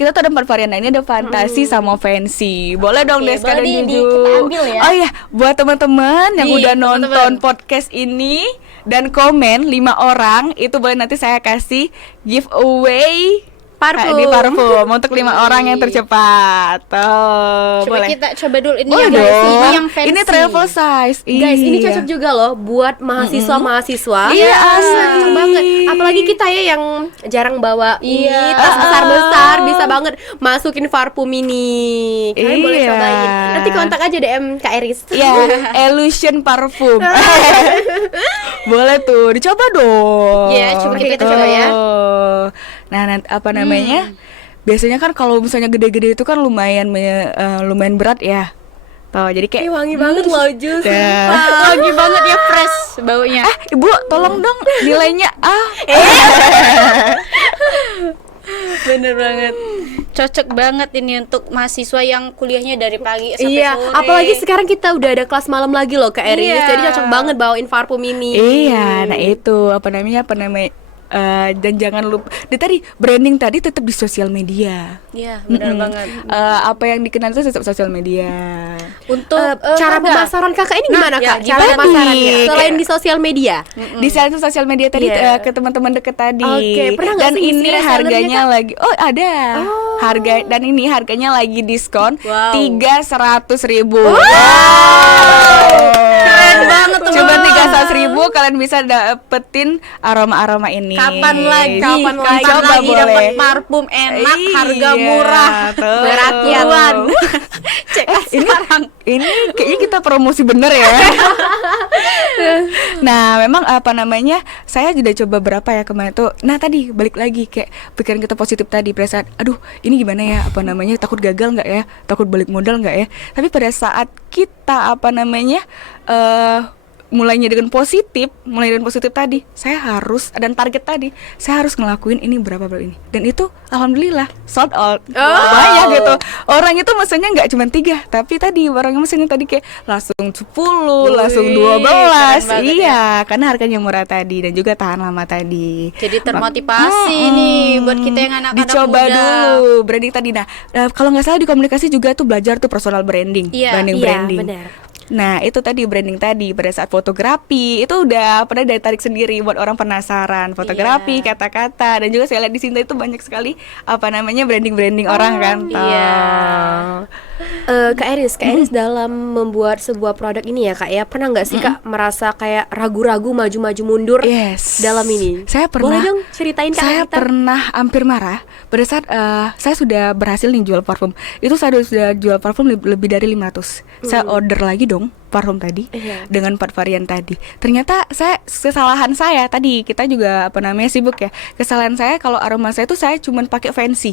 kita tuh ada 4 varian. Nah, ini ada fantasi sama fancy. Boleh dong Oke, Deska dan boleh Juju. kita ambil ya. Oh iya, buat teman-teman yang Nih, udah teman-teman. nonton podcast ini dan komen 5 orang, itu boleh nanti saya kasih giveaway parfum untuk 5 orang yang tercepat. Coba Boleh. kita coba dulu ini Boleh yang dong. ini yang fancy. Ini travel size. Guys, ini Iya. cocok juga loh buat mahasiswa-mahasiswa. Iya, Cocok banget. Apalagi kita ya yang jarang bawa tas besar-besar, bisa banget masukin parfum ini. Kalian boleh Iya. cobain. Nanti kontak aja DM Kak Iris. Iya, Illusion parfum. Boleh tuh, dicoba dong. Iya, coba kita Gitu. coba ya. Nah, apa namanya? Biasanya kan kalau misalnya gede-gede itu kan lumayan berat ya. Tuh, jadi kayak Wangi banget loh, Jus. Ya. Wangi banget ya, fresh baunya. Ibu, tolong dong nilainya. Bener banget. Cocok banget ini untuk mahasiswa yang kuliahnya dari pagi sampai Iya, sore. apalagi sekarang kita udah ada kelas malam lagi loh Kak Iris. Iya. Jadi cocok banget bawain parfum ini. Iya, nah itu apa namanya? Dan jangan lupa, tadi branding tadi tetap di sosial media. Iya, benar banget. Apa yang dikenal itu tetap sosial media. Untuk Cara harga. pemasaran Kakak ini Nah, gimana ya, Kak? Cara gimana pemasarannya nih? selain di sosial media? Di salah satu sosial media tadi Iya. ke teman-teman deket tadi. Oke, pernah nggak Dan sih ngisi ini resellernya, harganya Kak? lagi, ada. Dan ini harganya lagi diskon Wow. 300.000. Keren banget tuh. Coba 300.000 kalian bisa dapetin aroma-aroma ini. Kapan lagi Coba lagi boleh. dapat parfum enak, harga Iya, murah, tuh. beratuan. Cek sekarang. Ini kayaknya kita promosi bener ya. Nah, memang apa namanya, saya sudah coba berapa ya kemarin tuh. Nah, tadi balik lagi kayak pikiran kita positif tadi, pada saat aduh ini gimana ya, apa namanya, takut gagal nggak ya, takut balik modal nggak ya. Tapi pada saat kita apa namanya mulai dengan positif tadi, saya harus, dan target tadi, saya harus ngelakuin ini berapa ini, dan itu alhamdulillah sold out. Banyak gitu. Orang itu mesennya nggak cuma 3, tapi tadi orangnya mesennya tadi kayak langsung 10, langsung 12. Iya, karena harganya murah tadi dan juga tahan lama tadi. Jadi termotivasi nih buat kita yang anak-anak dicoba muda. dulu branding tadi. Nah, kalau nggak salah di komunikasi juga tuh belajar tuh personal branding, branding. Benar. Nah, itu tadi branding tadi pada saat fotografi itu udah pernah dari tarik sendiri buat orang penasaran fotografi, kata-kata, dan juga saya lihat di sini itu banyak sekali branding orang kan. Kak Eris dalam membuat sebuah produk ini ya Kak ya, pernah nggak sih Kak merasa kayak ragu-ragu maju-maju mundur dalam ini? Saya pernah. Boleh dong ceritain Kak. Saya pernah hampir marah pada saat saya sudah berhasil nih jual parfum. Itu saya sudah jual parfum lebih dari 500. Saya order lagi dong parfum tadi dengan 4 varian tadi. Ternyata kesalahan saya tadi, kita juga sibuk ya. Kesalahan saya kalau aroma saya tuh saya cuman pakai fancy.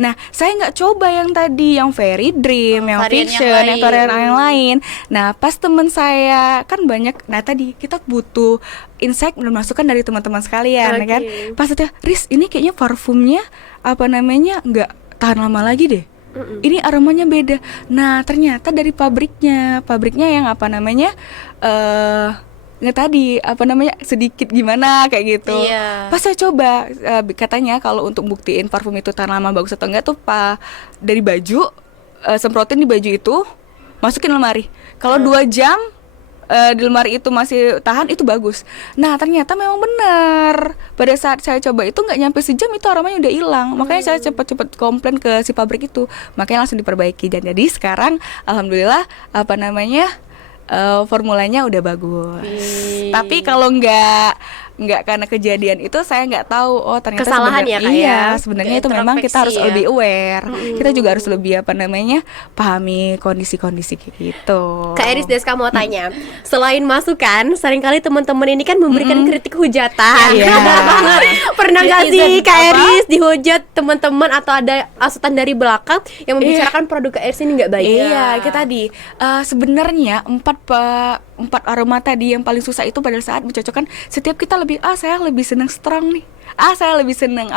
Nah, saya nggak coba yang tadi, yang Fairy Dream, yang Fiction, yang varian yang lain. Nah, pas teman saya kan banyak. Nah, tadi kita butuh insight dan masukan dari teman-teman sekalian, kan? Pas itu, Riz, ini kayaknya parfumnya nggak tahan lama lagi deh. Ini aromanya beda. Nah, ternyata dari pabriknya yang nggak tadi sedikit gimana kayak gitu. Pas saya coba katanya kalau untuk buktiin parfum itu tahan lama bagus atau enggak tuh dari baju, semprotin di baju itu, masukin lemari. Kalau 2 jam di lemari itu masih tahan, itu bagus. Nah, ternyata memang benar. Pada saat saya coba itu nggak nyampe sejam itu aromanya udah hilang. Makanya saya cepat-cepat komplain ke si pabrik itu. Makanya langsung diperbaiki. Dan jadi sekarang alhamdulillah formulanya udah bagus. Tapi kalau nggak karena kejadian itu saya nggak tahu ternyata kesalahan ya Kak ya. Sebenarnya itu memang kita harus lebih aware. Kita juga harus lebih pahami kondisi-kondisi kayak gitu. Kak Eris Deska mau tanya, selain masukan, seringkali teman-teman ini kan memberikan kritik hujatan. Pernah nggak sih Kak Eris dihujat teman-teman atau ada asutan dari belakang yang membicarakan produk Kak Eris ini nggak baik? Iya, kita tadi sebenarnya 4 aroma tadi yang paling susah itu pada saat mencocokkan. Setiap kita saya lebih senang strong nih. Saya lebih senang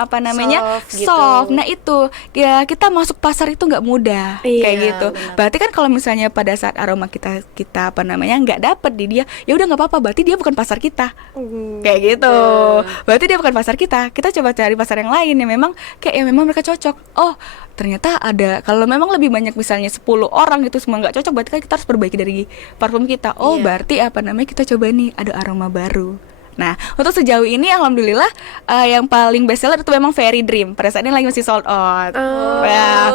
soft. Nah, itu ya, kita masuk pasar itu nggak mudah kayak gitu. Berarti kan kalau misalnya pada saat aroma kita nggak dapet di dia, ya udah nggak apa-apa, berarti dia bukan pasar kita. Kayak gitu. Berarti dia bukan pasar kita. Kita coba cari pasar yang lain yang memang mereka cocok. Ternyata ada, kalau memang lebih banyak misalnya 10 orang itu semua nggak cocok, berarti kan kita harus perbaiki dari parfum kita. Berarti kita coba nih ada aroma baru. Nah, untuk sejauh ini alhamdulillah yang paling best seller itu memang Fairy Dream. Pada saat ini lagi masih sold out.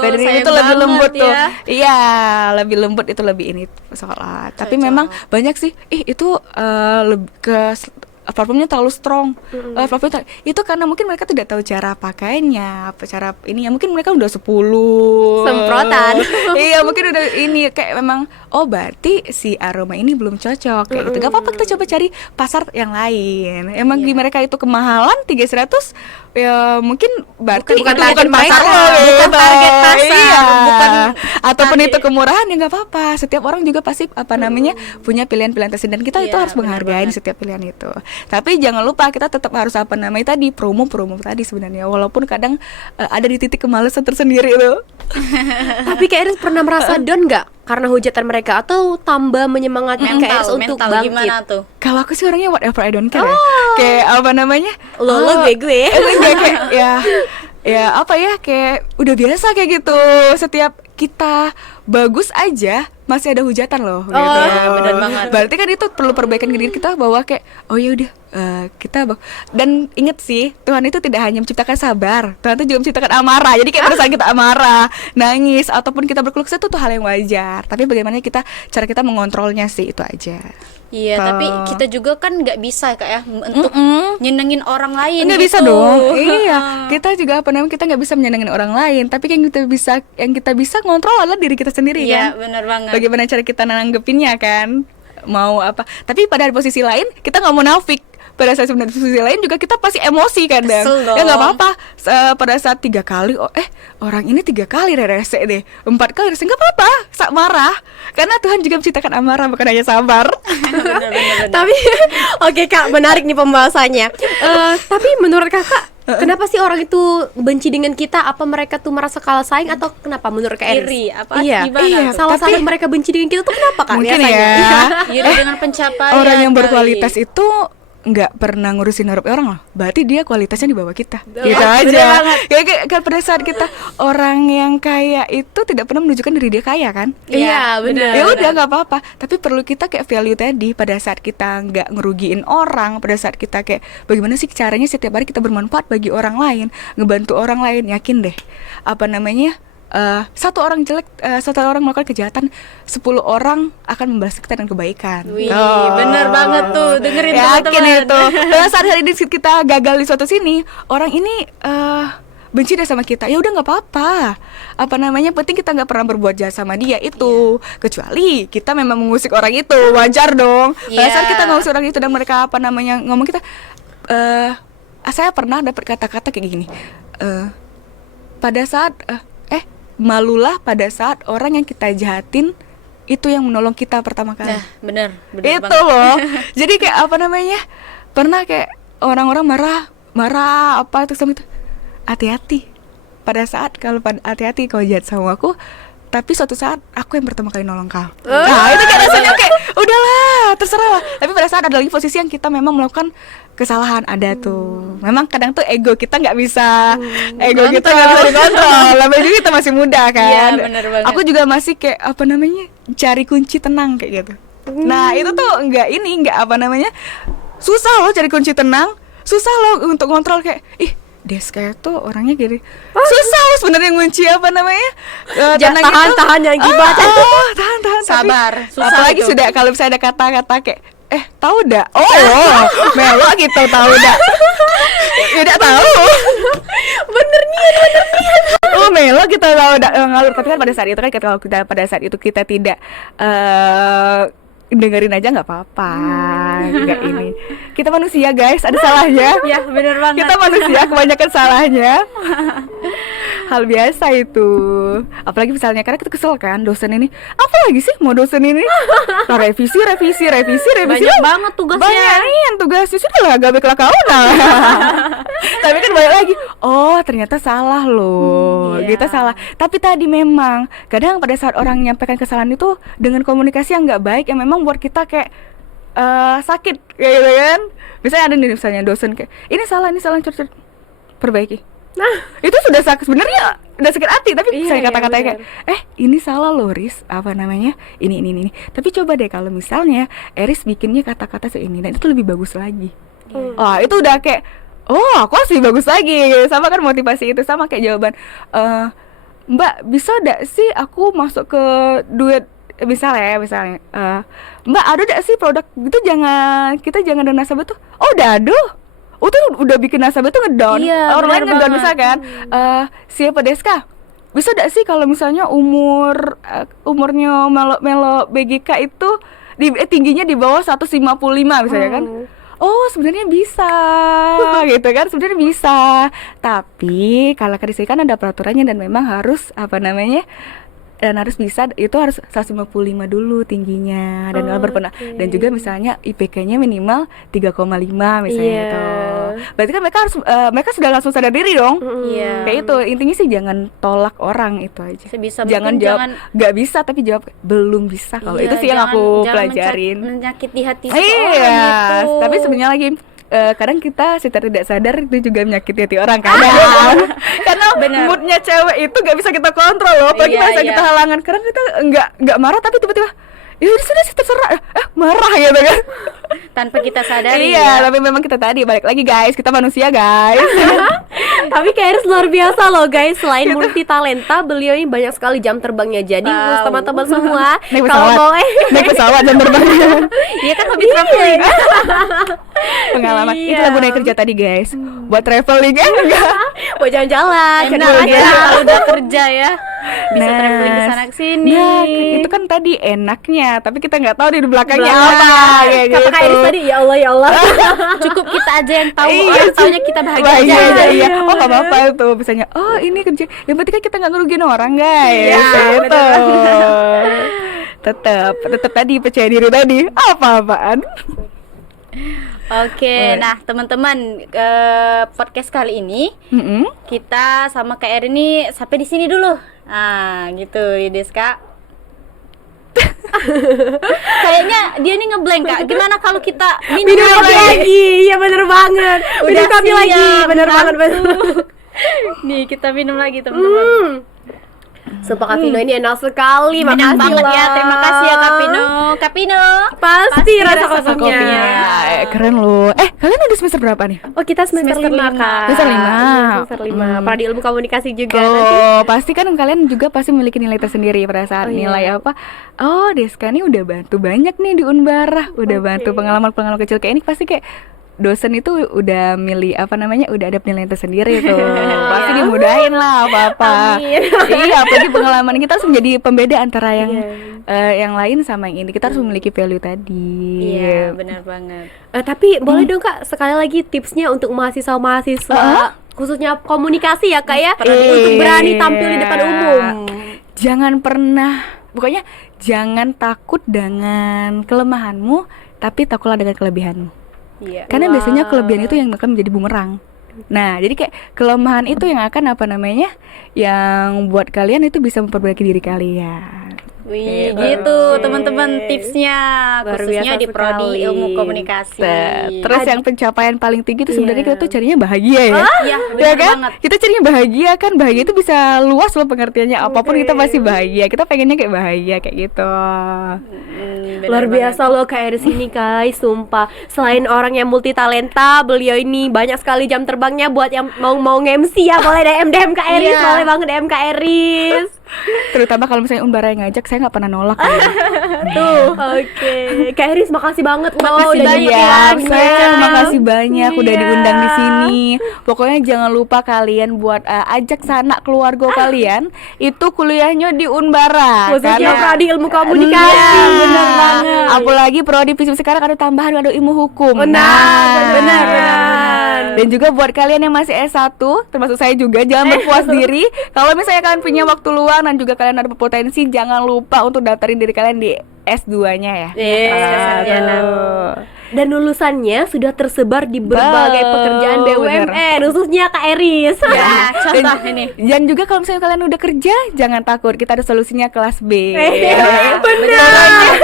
Fairy Dream itu lebih lembut tuh. Iya, lebih lembut, itu lebih ini sold out. Tapi memang banyak sih itu lebih ke parfumnya terlalu strong. Itu karena mungkin mereka tidak tahu cara pakainya, cara ini ya, mungkin mereka udah 10 semprotan. Iya, mungkin udah ini kayak memang berarti si aroma ini belum cocok kayak gitu. Gak apa-apa, kita coba cari pasar yang lain. Emang di mereka itu kemahalan 300, ya mungkin berarti bukan target pasar mereka, lo, bukan target pasar, bukan ataupun itu kemurahan, ya nggak apa-apa. Setiap orang juga pasti punya pilihan-pilihan tersendiri, dan kita itu harus menghargai setiap pilihan itu. Tapi jangan lupa kita tetap harus tadi promo tadi sebenarnya, walaupun kadang ada di titik kemalasan tersendiri itu. Tapi Kak Eris pernah merasa down nggak karena hujatan mereka, atau tambah menyemangatkan Kak Eris untuk bangkit? Gimana tuh? Kalau aku sih orangnya whatever, I don't care ya. Kayak gue kayak kayak udah biasa kayak gitu. Setiap kita bagus aja masih ada hujatan loh gitu. Benar banget. Berarti kan itu perlu perbaikan diri kita, bahwa kayak ya udah kita dan inget sih, Tuhan itu tidak hanya menciptakan sabar, Tuhan itu juga menciptakan amarah. Jadi kayak pada saat kita amarah, nangis, ataupun kita berkeluh kesah, itu hal yang wajar. Tapi bagaimana cara kita mengontrolnya sih, itu aja. Iya, tapi kita juga kan nggak bisa Kak ya untuk nyenengin orang lain. Nggak gitu. bisa dong. Iya, kita juga kita nggak bisa menyenengin orang lain. Tapi yang kita bisa ngontrol adalah diri kita sendiri. Iya, kan. benar banget. Bagaimana cara kita nanggepinnya kan? Mau apa? Tapi pada posisi lain kita nggak mau nafik. pada saat sebenarnya di sisi lain juga kita pasti emosi kadang. Kesel Ya nggak dong. apa-apa. Pada saat 3 kali, orang ini 3 kali rese deh, 4 kali rese, nggak apa-apa, marah. Karena Tuhan juga menciptakan amarah, bukan hanya sabar. Bener-bener. Tapi oke Kak, menarik nih pembahasannya. Tapi menurut Kakak, kenapa sih orang itu benci dengan kita? Apa mereka tuh merasa kalah saing atau kenapa menurut Kak Eris? Iri, apa Iya, gimana iya. tuh? Salah-salah mereka benci dengan kita tuh kenapa Kak? Mungkin biasanya? ya. Iri dengan pencapaian Orang yang kali. berkualitas itu nggak pernah ngurusin hidup orang loh. Berarti dia kualitasnya di bawah kita. Gitu bener aja. banget. Kayak pada saat kita orang yang kaya itu tidak pernah menunjukkan diri dia kaya kan? Iya, benar. Ya udah nggak apa-apa. Tapi perlu kita kayak value tadi pada saat kita nggak ngerugiin orang, pada saat kita kayak bagaimana sih caranya setiap hari kita bermanfaat bagi orang lain, ngebantu orang lain. Yakin deh, apa namanya? Satu orang jelek, satu orang melakukan kejahatan, 10 orang akan membalas kita dengan kebaikan. Wih, bener banget tuh, dengerin Yakin teman-teman. itu. Pada saat hari ini kita gagal di suatu sini, orang ini benci deh sama kita. Ya udah nggak apa-apa. Apa namanya? Penting kita nggak pernah berbuat jahat sama dia itu. Kecuali kita memang mengusik orang itu, wajar dong. Pada saat kita ngusik orang itu dan mereka apa namanya ngomong kita, saya pernah dapat kata-kata kayak gini. Pada saat malulah pada saat orang yang kita jahatin itu yang menolong kita pertama kali. Nah, bener Itu banget. loh. Jadi kayak apa namanya? Pernah kayak orang-orang marah apa itu sama itu. Hati-hati. Pada saat hati-hati kalau jahat sama aku, tapi suatu saat aku yang pertama kali nolong kau. Nah, itu kayak rasanya kayak udahlah, terserah lah. Tapi pada saat ada lagi posisi yang kita memang melakukan kesalahan, ada tuh. Memang kadang tuh ego kita nggak bisa, ego kita nggak bisa dikontrol. Namanya juga kita masih muda kan. Iya, bener banget. Aku juga masih kayak apa namanya cari kunci tenang kayak gitu. Nah itu tuh nggak apa namanya susah loh cari kunci tenang, susah loh untuk kontrol kayak Deska itu orangnya gini. Susah loh sebenarnya ngunci apa namanya tenang itu. Tahan jangan gibah. Tahan Sabar, tapi, susah apalagi itu. sudah kalau misalnya ada kata-kata kayak tahu dah. Melo gitu tahu dah. Tidak tahu. Bener nih. Melo kita tahu dah ngalur. Tapi kan pada saat itu kan kalau kita pada saat itu kita tidak dengerin aja nggak apa-apa. Nggak ini. Kita manusia guys, ada salahnya. Ya, bener banget. Kita manusia kebanyakan salahnya. Hal biasa itu. Apalagi misalnya karena kita kesel kan dosen ini. Apa lagi sih mau dosen ini? Nah, revisi. Banyak banget tugasnya. Banyak tugasnya. Sudah lah gak bakal kau nah. Tapi kan banyak lagi. Oh ternyata salah loh. Kita salah. Tapi tadi memang kadang pada saat orang menyampaikan kesalahan itu dengan komunikasi yang nggak baik yang memang buat kita kayak sakit kayak gitu kan. Misalnya ada nih misalnya dosen kayak ini salah cer perbaiki. Nah, itu sudah sakit sebenarnya udah sakit hati tapi saya kata-katanya kayak ini salah loh Riz, apa namanya? Ini. Tapi coba deh kalau misalnya Eris bikinnya kata-kata seini dan itu lebih bagus lagi. Itu udah kayak aku sih bagus lagi. Sama kan motivasi itu sama kayak jawaban Mbak, bisa enggak sih aku masuk ke duet misalnya Mbak ada enggak sih produk gitu kita jangan ada nasabah tuh. Tuh udah bikin nasabah tuh ngedown. Orang lain ngedown bisa kan. Siapa Deska? Bisa enggak sih kalau misalnya umurnya Melo BGK itu tingginya di bawah 155 misalnya kan. Sebenarnya bisa gitu kan, sebenarnya bisa. Tapi kalau kedisikan kan ada peraturannya dan memang harus apa namanya dan harus bisa itu harus 155 dulu tingginya dan dan juga misalnya IPK-nya minimal 3,5 misalnya itu. Berarti kan mereka sudah langsung sadar diri dong. Kayak itu intinya sih jangan tolak orang itu aja. Sebisa jangan jawab nggak bisa tapi jawab belum bisa. Kalau itu sih yang aku pelajarin. Menyakiti hati seseorang gitu. Tapi sebenarnya lagi kadang kita secara tidak sadar itu juga menyakiti hati orang kadang. Karena moodnya cewek itu nggak bisa kita kontrol loh. Apalagi masa kita halangan. Kadang kita nggak marah tapi tiba-tiba ya sudah sih terserah marah gitu kan. Tanpa kita sadari. Tapi memang kita tadi balik lagi guys, kita manusia guys. Tapi Kak Eris luar biasa loh guys. Selain multi talenta, beliau ini banyak sekali jam terbangnya. Jadi buat teman-teman semua kalau mau naik pesawat jam terbangnya. Iya kan hobi traveling. Pengalaman itulah gunanya kerja tadi guys. Buat traveling kan enggak. buat jalan-jalan. Enak aja kalau udah kerja ya. Bisa traveling ke sana ke sini. Nah, itu kan tadi enaknya, tapi kita nggak tahu di belakangnya Belakang. apa kayak Kata gitu. Kak Iris tadi, ya Allah ya Allah. Cukup kita aja yang tahu, Iya orang sih. taunya kita bahagia Bahagia aja. aja, iya. Oh nggak apa-apa tuh, misalnya, oh ini kerja, yang penting kan kita nggak ngerugiin orang guys. Iya, Gitu. Tetap tadi percaya diri tadi, apa-apaan. Oke, nah teman-teman, podcast kali ini Mm-mm. kita sama Kak Erin ini sampai di sini dulu. Nah, gitu, ya Deska. Kayaknya dia nih ngeblank Kak. Gimana kalau kita minum Minum kopi lagi, iya bener banget. Minum kopi siang, lagi, bener banget bener. Nih, kita minum lagi teman-teman. Sumpah Kak Pino ini enak sekali, Enak makasih banget loh. ya, terima kasih ya Kak Pino. Kak Pino. Pasti rasa rasa kopinya. kopinya. Keren loh. Kalian udah semester berapa nih? Oh kita semester Semester 5 lima. Kak. Semester 5. Iya, semester 5. Prodi ilmu komunikasi juga nanti. Oh, pasti kan kalian juga pasti memiliki nilai tersendiri pada saat nilai apa? Oh, Deska nih udah bantu banyak nih di Unbara, udah bantu pengalaman-pengalaman kecil kayak ini pasti kayak dosen itu udah milih apa namanya, udah ada penilaian tersendiri tuh. Pasti dimudahin lah apa-apa. Amin. Iya, apalagi pengalaman kita harus menjadi pembeda antara yang lain sama yang ini. Kita harus memiliki value tadi. Iya, benar banget. Tapi boleh dong Kak sekali lagi tipsnya untuk mahasiswa-mahasiswa khususnya komunikasi ya Kak ya, untuk berani tampil di depan umum. Jangan pernah, pokoknya jangan takut dengan kelemahanmu, tapi takutlah dengan kelebihanmu. Iya. Karena biasanya kelebihan itu yang akan menjadi bumerang. Nah, jadi kayak kelemahan itu yang akan apa namanya, yang buat kalian itu bisa memperbaiki diri kalian. Wih, gitu teman-teman tipsnya, Luar khususnya biasa di prodi sekali. ilmu komunikasi. Terus yang pencapaian paling tinggi itu sebenarnya kita tuh carinya bahagia ya. Iya, Ya benar kan? banget. Kita carinya bahagia kan, bahagia itu bisa luas loh pengertiannya. Apapun kita pasti bahagia. Kita pengennya kayak bahagia kayak gitu. Benar Luar banget. biasa loh Kak Iris ini guys, sumpah. Selain orang yang multi talenta, beliau ini banyak sekali jam terbangnya buat yang mau nge-MC ya. Boleh DM Kak Iris, Iya. boleh banget DM Kak Iris. Terutama kalau misalnya Unbara yang ngajak, saya nggak pernah nolak. Ya. Tuh, oke. Kak Iris makasih banget loh Makasih udah banyak jadi ya. tamunya. Saya terima kasih banyak udah Iya. diundang di sini. Pokoknya jangan lupa kalian buat ajak sanak keluarga kalian itu kuliahnya di Unbara. Khususnya Karena- prodi ilmu komunikasi. Iya, Bener banget. Apalagi prodi FISIP sekarang ada tambahan, ada ilmu hukum. Benar. Dan juga buat kalian yang masih S1, termasuk saya juga, jangan berpuas diri. Kalau misalnya kalian punya waktu luang dan juga kalian ada berpotensi, jangan lupa untuk daftarin diri kalian di S2-nya ya. Iya. Dan lulusannya sudah tersebar di berbagai pekerjaan BUMN, khususnya Kak Iris. Ya, contoh Dan- ini. Dan juga kalau misalnya kalian udah kerja, jangan takut, kita ada solusinya kelas B. Benar.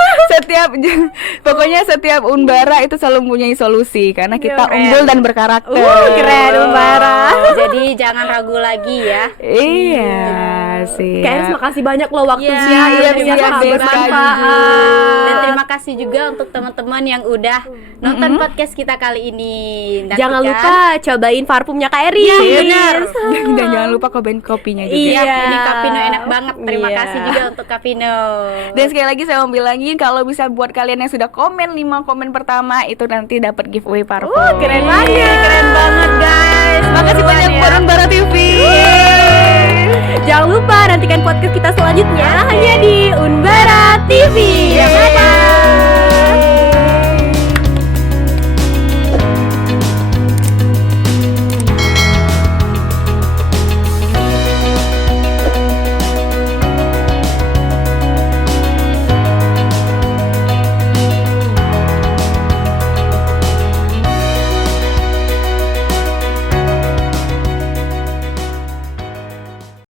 Pokoknya setiap Unbara itu selalu mempunyai solusi karena kita unggul dan berkarakter. Keren Unbara. Jadi jangan ragu lagi ya. Iya sih. Kak Iris makasih banyak loh waktunya, Iya, ilmunya siap, sangat Deska bermanfaat. Dan terima kasih juga untuk teman-teman yang udah nonton podcast kita kali ini. Jangan Nantikan- lupa cobain parfumnya Kak Iris. Iya, benar. Dan jangan lupa kobain kopinya juga. Iya, Iya. ini Kapino enak banget. Terima Iya. kasih juga untuk Kapino. Dan sekali lagi saya mau bilangin kalau bisa buat kalian yang sudah komen 5 komen pertama itu nanti dapat giveaway parfum. Keren banget. Keren banget guys. Makasih banyak ya. buat Unbara TV. Jangan lupa nantikan podcast kita selanjutnya hanya di Unbara TV.